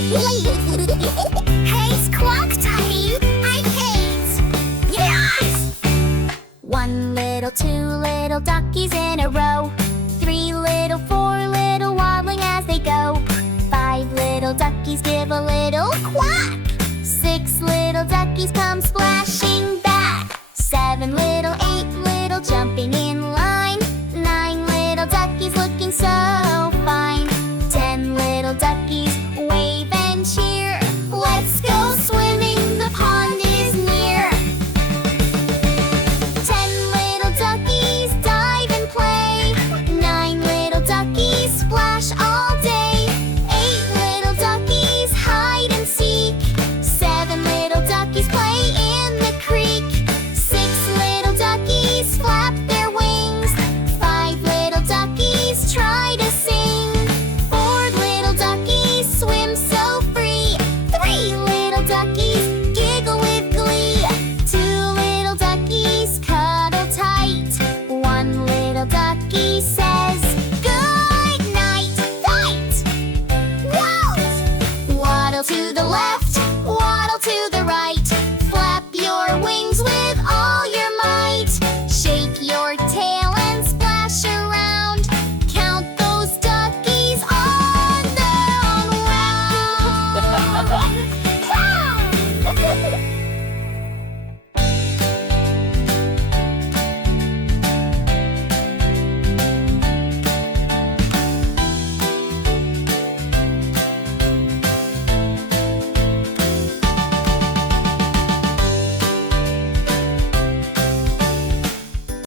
Hey, squawk time! I hate! Yes! One little, two little duckies in a row. Three little, four little wobbling as they go. Five little duckies give a little quack. Six little duckies come splash